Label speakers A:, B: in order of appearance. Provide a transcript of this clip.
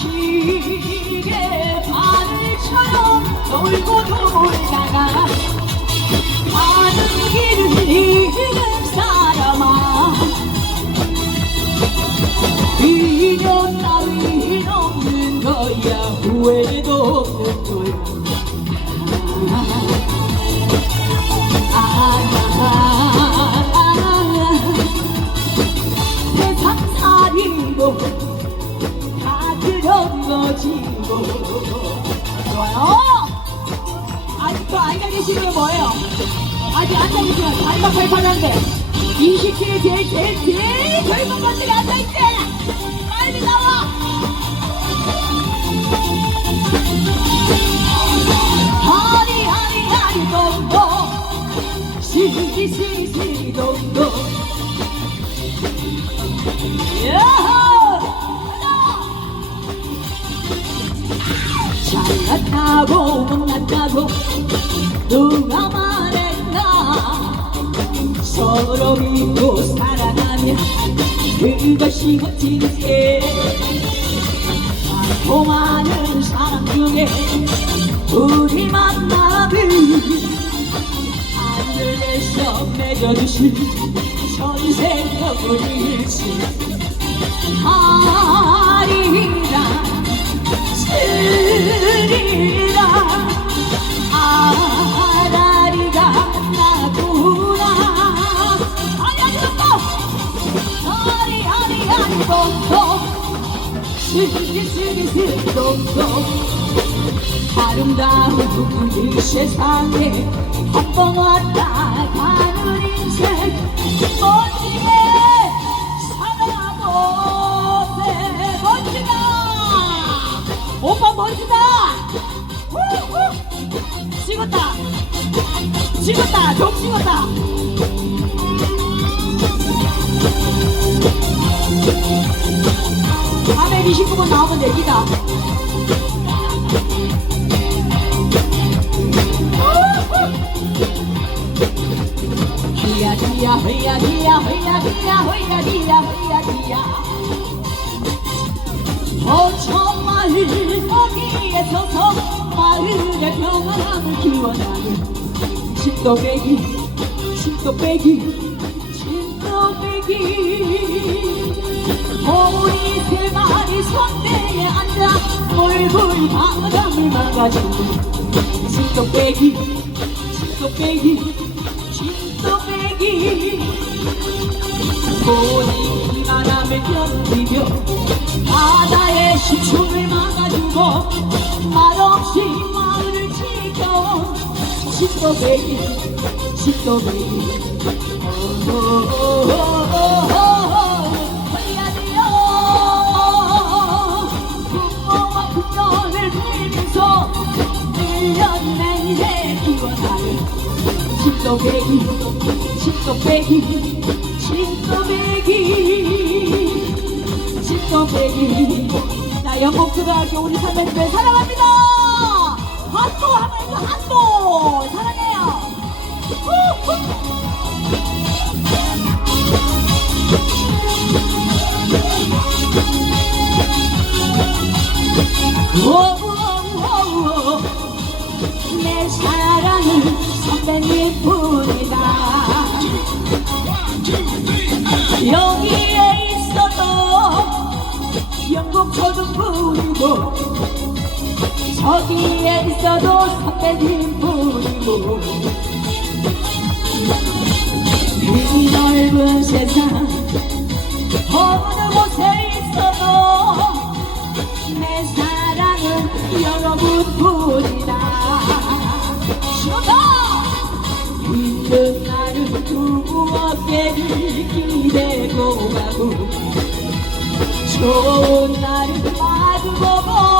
A: 시계 바늘처럼 돌고 돌다가 뭐 좋아요 아직도 앉아 계시는 게 뭐예요? 아직 앉아 계시면 다리가 팔팔한데. 20kg 제일 제일 제일 젊은 것들이 앉아 있 잘났다고 못났다고. 누가 말했나? 서로 믿고 사랑하면 그것이 멋진 세 많고 많은 사람 중에 우리 만남을 하늘에서 맺어주신 전생의 일시 하리라 스리 스리 동동 아름다운 이 세상에 한 번 왔다 가는 인생 멋지게 살아보세 멋지다 오빠 멋지다 후 후 찍었다 찍었다 좀 찍었다 밤에 29번 나오면 내기다. 디야 디야 허야 디야 허야 디야 허야 디야 허야 디야. 어처 마을 거기에 서서 마을의 평안함을 기원하는 신도배기 신도배기 신도배기. 호리 세마 리 선대에 앉아 얼굴 바람을 막아주는 신도배기 신도배기 진또배기. 본인 바람을 견디며 바다의 시춤을 막아주고 말없이 마을을 지켜. 진또배기 진또배기. 부모와 10도 빼기 10도 빼기 10도 빼기 10도 빼기 자 영국고등학교 우리 삼백배 사랑합니다. 한도 하나에서 한도. 사랑해요. 후, 후. 저기에 있어도 선배님뿐이고 이 넓은 세상 어느 곳에 있어도 내 사랑은 여러분뿐이다. 좋다 힘든 날은 두고 어깨를 기대고 가고 좋은 날은 마주보고